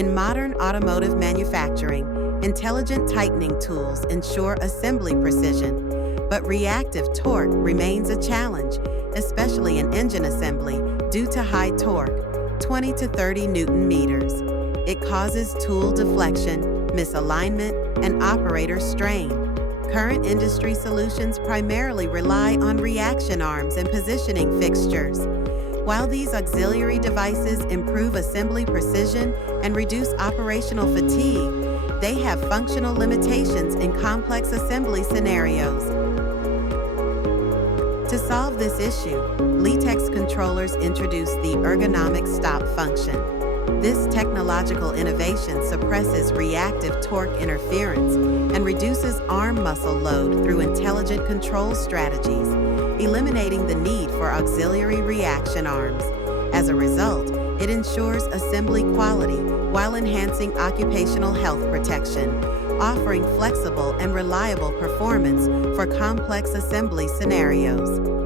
In modern automotive manufacturing, intelligent tightening tools ensure assembly precision, but reactive torque remains a challenge, especially in engine assembly due to high torque, 20 to 30 Newton meters. It causes tool deflection, misalignment, and operator strain. Current industry solutions primarily rely on reaction arms and positioning fixtures. While these auxiliary devices improve assembly precision and reduce operational fatigue, they have functional limitations in complex assembly scenarios. To solve this issue, Leetx controllers introduced the ergonomic stop function. This technological innovation suppresses reactive torque interference and reduces arm muscle load through intelligent control strategies, eliminating the need for auxiliary reaction arms. As a result, it ensures assembly quality while enhancing occupational health protection, offering flexible and reliable performance for complex assembly scenarios.